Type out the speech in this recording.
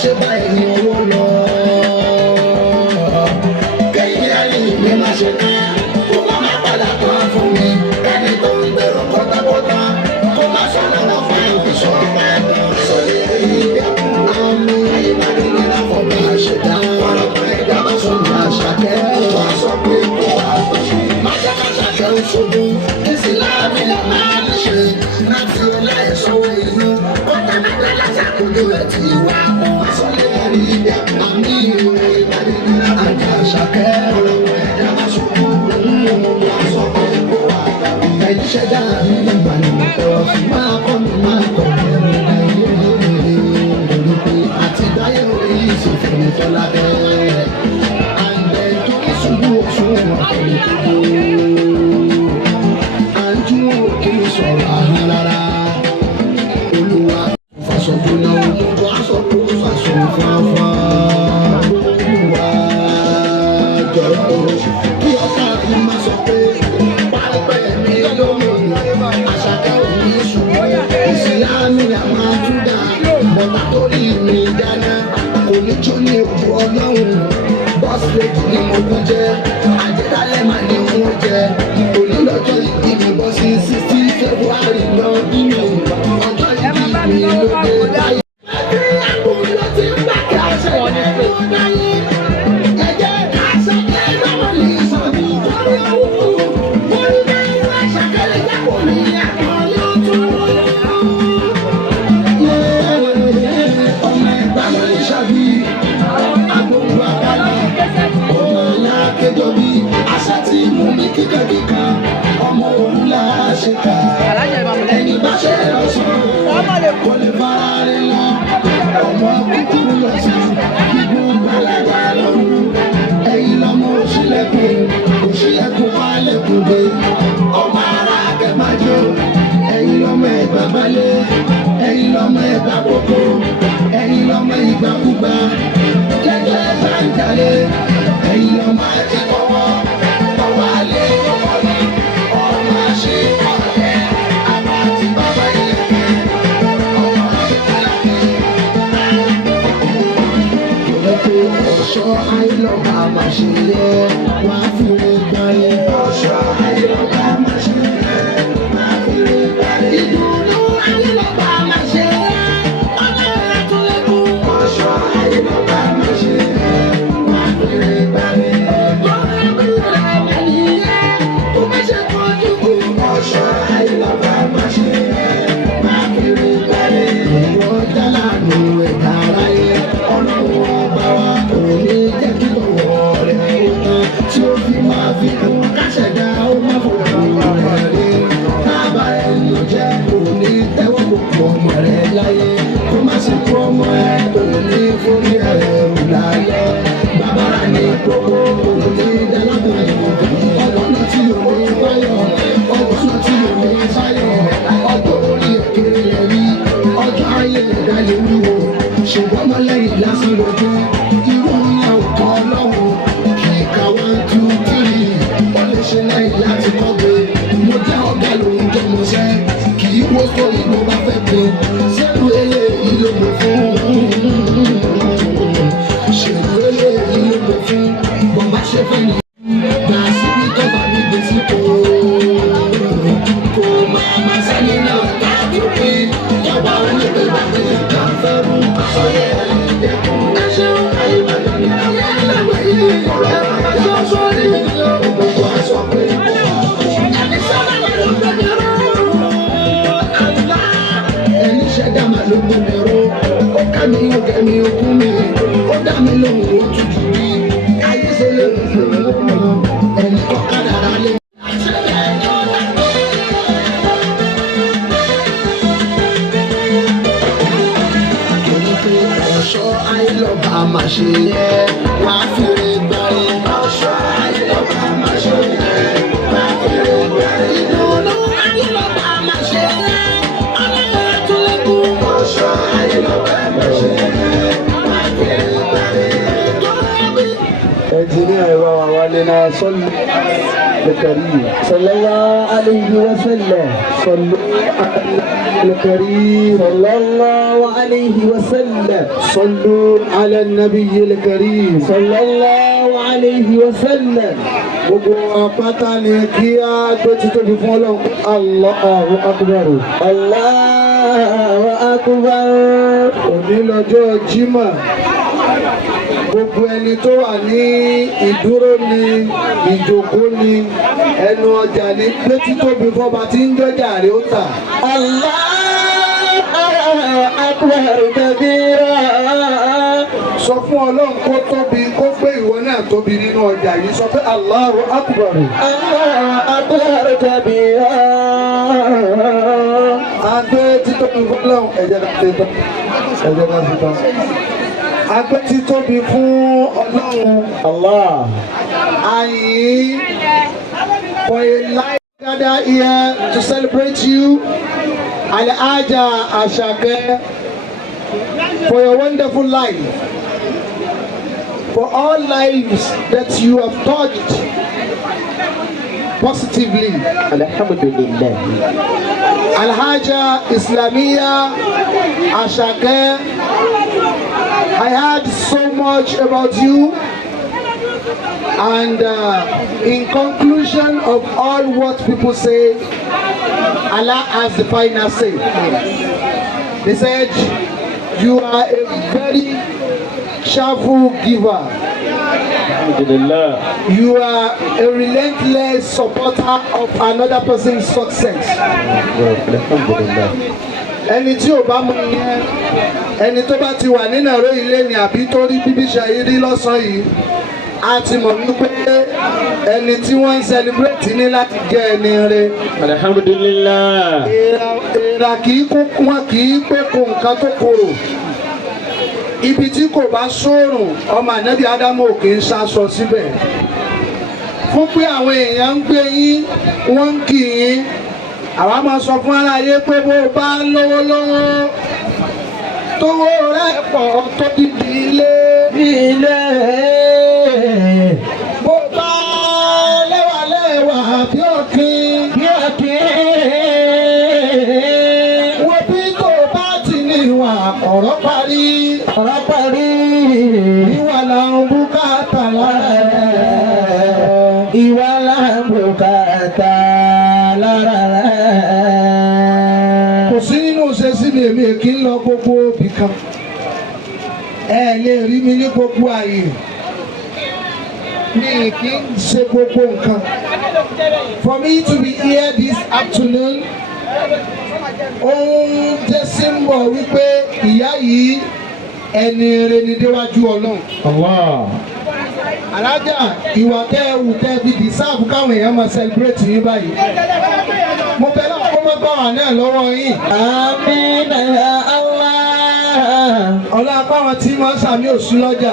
ṣe báyìí ní owó lọ. Kẹ́yìn ayé mi má ṣe ká, kó má má padà kan fún mi. Ẹni tó ń gbèrò kọ́tàkọ́tà, kó má sọ lọ́wọ́ fún ìṣọ́ pẹ́ẹ́tọ́. Sọ̀rọ̀ èyí dẹ́kun àmì ayé má ní nílá fún mi. Àṣẹ̀dá ọ̀rọ̀ kan ẹ̀dá bá sọ ní Àṣàkẹ́. Wọ́n sọ pé kó wá pèsè. Máṣákáṣákẹ́ ń ṣubú, ìsìlámì là máa ń ṣe. Láti ọlá ìṣòwò inú, ó tẹ̀lé lásàkóso ẹ̀ tí wá. Sọ̀rọ̀ èyí dẹ́kun àmì ìwé ìbàdí àjà Àṣàkẹ́. Ọ̀rọ̀ kan ẹ̀dá bá sọ wọ́n sọ pé kó wá dàbí. Ẹ̀yin ṣẹ̀dá mi nígbà ní ìtọ́ fi máa kọ́ mi máa kọ́ mi láyé. Lórí pé àti dáyé orí ìṣòfò ní tọ́lá bẹ́ẹ̀. Àǹdẹ̀ tó kí ṣubú òṣùwọ̀n àkọ́lé tó dó. Àǹtúwò kí n sọ̀rọ̀ àhán rárá. Olúwa fàṣọ̀gbọ́n náà olúwa aṣọ kó fàṣọ fáfá. Olúwa jọ̀rọ̀ kí ọ̀tá mi má sọ pé pálípẹ́ mi lóhùn. Àṣàkẹ́ òní ṣubú. Ìsìlámì àwọn àtúndà. Bọ̀dá tó rí mi dáná. Kò ní jó ní epo ọlọ́run. Bọ́sìlẹ̀tì ni mo kún jẹ́. Àjẹdálẹ̀ mà ni wọ́n jẹ. Òní lọ́jọ́ ìbí mi bọ́ sí 60 February náà bí mi. Ọjọ́ ìbí mi ló dé láyé. Àgbéyàwó ló ti ń gbà kí Àṣàkẹ́ ló dáyé. Ẹ̀jẹ̀ Àṣàkẹ́ lọ́wọ́ ní ìsọ̀rí ìkọ́lé owó. Orí bẹ́ẹ̀ Àṣàkẹ́ lè jápò ní àkọlé ọ̀tún. Ọmọ ẹ̀gbá ló ń ṣàbí. Agbóhùn àbálẹ̀. Ọmọ ìyá akéjọ bí. Àṣà tí mú mi kíkàkíkà. Ọmọ òun là á ṣe ká. Ẹni bá ṣe lọ́sàn-án. Kò lè fara rẹ̀ lọ. Ọmọ kúkúrú lọ́sàn-án. Kíkú gbàlagbà lọ́rùn. Ẹ̀yin lọ́mọ òṣìlẹ̀kùn. Òṣìlẹ̀kùn wà lẹ́kùn dé. Ọmọ ara akẹ́májọ. Ẹ̀yin lọ́mọ ẹ̀gbá balẹ̀. Ẹ̀yin lọ́mọ ẹ̀gbá kókó. Ẹ̀yin lọ́mọ ìgbàkúgbà. Jẹ́jẹ́ bá ń jalè. Ẹ̀yin lọ́mọ àti kọ́wọ́. Ọwọ́ alẹ́ kọ́kọ́ ni. Ọmọ àṣẹ ọ̀rẹ́. Àmọ́ àti bàbá ilẹ̀kẹ́. Ọmọ àṣẹ alákẹ́. Kòlẹ́kọ̀ ọ̀ṣọ́ ayélujára àmàṣe yẹ. Wọ́n á fi lè gbáyé. Ọ̀ṣọ́ ayélujára àmàṣe yẹ. Wọ́n á fi lè gbáyé. Ìdùnnú ayélujára àmàṣe yẹ. Ọlọ́run àtúnlẹ̀kùn. Ọ̀ṣọ́ ayélujára àmàṣe yẹ. Wọ́n á fi lè gbáyé. Ọ̀ṣọ́ ayélujára àmàṣe yẹ. Wọ́n á fi lè gbáyé. Ìwọ́n jálá nù ẹ̀dá aráyé. Ọlọ́run ọba wa kò ní jẹ́ kí lọ́wọ́ rẹ̀ ó tán. Tí ó fi máa fi kún káṣẹ̀dá ó má fòkù rẹ̀ rí. Tábà ẹni jẹ́ kò ní tẹ́wọ́ gbogbo ọmọ rẹ̀ láyé. Kó má sì kú ọmọ ẹ̀ kò ní forí ẹ̀rù láyé. Bàbára ní gbogbo kò ní dálábọ̀ ìwọ̀n. Ọgbọ́n tí ò ní báyọ̀. Ọgbọ́n tí ò ní sáyọ̀. Ọgbọ́n orí èkéré rẹ̀ rí. Ọjọ́ ayé ẹ̀dá lè wúwo. Ṣùgbọ́n mọ́lẹ́yìn lásán lójú. Irú ìyá òkú ọlọ́run. Kíkà 1, 2, 3. Wọ́n lè ṣe lẹ́yìn láti kọ́gbé. Mo jẹ́ ọ̀gá lòun jẹ́ mo ṣẹ́. Kì í wó sórí mo bá fẹ́ pé. Ṣèlú eléyìí ló mọ̀ fún. Ṣèlú eléyìí ló mọ̀ fún. Bọ̀m̀bá ṣe fẹ́ ni. Gbà síbi tó bá mi gbé sí kò. Kò máa ma sẹ́ni náà dájú pé. Ìjọba onígbé bá ti kà fẹ́ rú. Sọ́yẹ́ ìdẹ́kùn. Ẹ ṣeun àyípadà ní ayé alágbàáyé. Ọ̀rọ̀ àjọ sọ́ọ́lì. Gbogbo aṣọ pé ẹni sábà ló gbẹ̀mí ró. Àlá ẹni ṣẹ̀dá máa ló gbẹ̀mí ró. Ó ká mi ó kẹ́ mi ó kú mi. Ó dá mi lóhùn ó tutù rí. Ayé ṣe lè fún mi ó mọ̀. Ẹni kọ́ kádàrá lé. Ọ̀ṣọ́ ayélujára àmàṣe yẹ. Wọ́n á fi lè gbáyé. Ọ̀ṣọ́ ayélujára àmàṣe yẹ. Wọ́n á fi lè gbáyé. Ìdùnnú ayélujára àmàṣe yẹ. Ọlọ́run àtúnlẹ̀kùn. Ọ̀ṣọ́ ayélujára àmàṣe yẹ. Wọ́n á fi lè gbáyé. Ẹnjìníà ìwà wà wálé náà sọ́lù. الكريم صلى الله عليه وسلم صلوا على النبي الكريم صلى الله عليه وسلم صلوا على النبي الكريم صلى الله عليه وسلم. gbogbo apáta ni kí á gbé títóbi fún Ọlọ́run. Allahu akbar. Allahu akbar. Òní lọ́jọ́ Jímọ̀. Gbogbo ẹni tó wà ní ìdúró ni ìjókòó ni ẹnu ọjà ní gbé títóbi fọba tí ń jọjà rẹ̀ ó tà. Allahu akbar kabira. Sọ fún Ọlọ́run kó tóbi kó gbé ìwọ náà tóbi nínú ọjà yìí. Sọ pé Allahu akbar. Allahu akbar kabira. Agbé títóbi fún Ọlọ́run ẹ̀jẹ̀ náà ti tán. Ẹ̀jẹ̀ náà ti tán. Agbé títóbi fún Ọlọ́run. Allah. Ayin, for a life gather here to celebrate you, Alhaja Asake, for your wonderful life, for all lives that you have touched positively. Alhamdulillah. Alhaja Islamiat Asake, I heard so much about you. And in conclusion of all what people say, Allah has the final say. They said, you are a very cheerful giver. Alhamdulillah. You are a relentless supporter of another person's success. Alhamdulillah. Ẹni tí ò bá mọ ìyẹn, ẹni tó bá ti wà nínú ọ̀rọ̀ ilé ni àbí tó rí bíbí ṣàyírí lọ́sàn-án yìí, a ti mọ̀ wípé ẹni tí wọ́n ń celebrate ní láti jẹ́ ẹni rẹ̀. Alhamdulillah. Èèrà kì í kún wọn kì í pé kó nǹkan tó korò. Ibi tí kò bá sóòrùn, ọmọ ànábì Ádámù ò kì í ṣaṣọ síbẹ̀. Fún pé àwọn èèyàn ń gbé yín, wọ́n ń kì yín. Àwa máa sọ fún aráyé pé bó bá lówó lówó, tówó rẹ̀ pọ̀ tó dìdì ilé. Bó bá lẹ́wà lẹ́wà bí òkín. Wo bí tó bá ti ní ìwà ọ̀rọ̀ parí. Ìwà là ń bùkátà lára rẹ̀. Ìwà là ń bùkátà lára rẹ̀. Kò sí nínú ìṣesí mi èmi kì í lọ gbogbo ibì kan. Ẹ lè rí mi ní gbogbo àyè. Mi kì í ṣe gbogbo nǹkan. For me to be here this afternoon, ohun jẹ́ símbọ̀ wípé ìyá yìí ẹni rere ni déwájú Ọlọ́run. Allah. Alhaja, ìwà tẹ́ ẹ wù tẹ́ fi dìsáàbù káwọn èèyàn máa celebrate yín báyìí. Mo bẹ̀ náà kó má bá wà náà lọ́wọ́ yín. Àmín ya Allah. Ọlá apá wọn tí wọ́n sàmì òsú lọ́jà.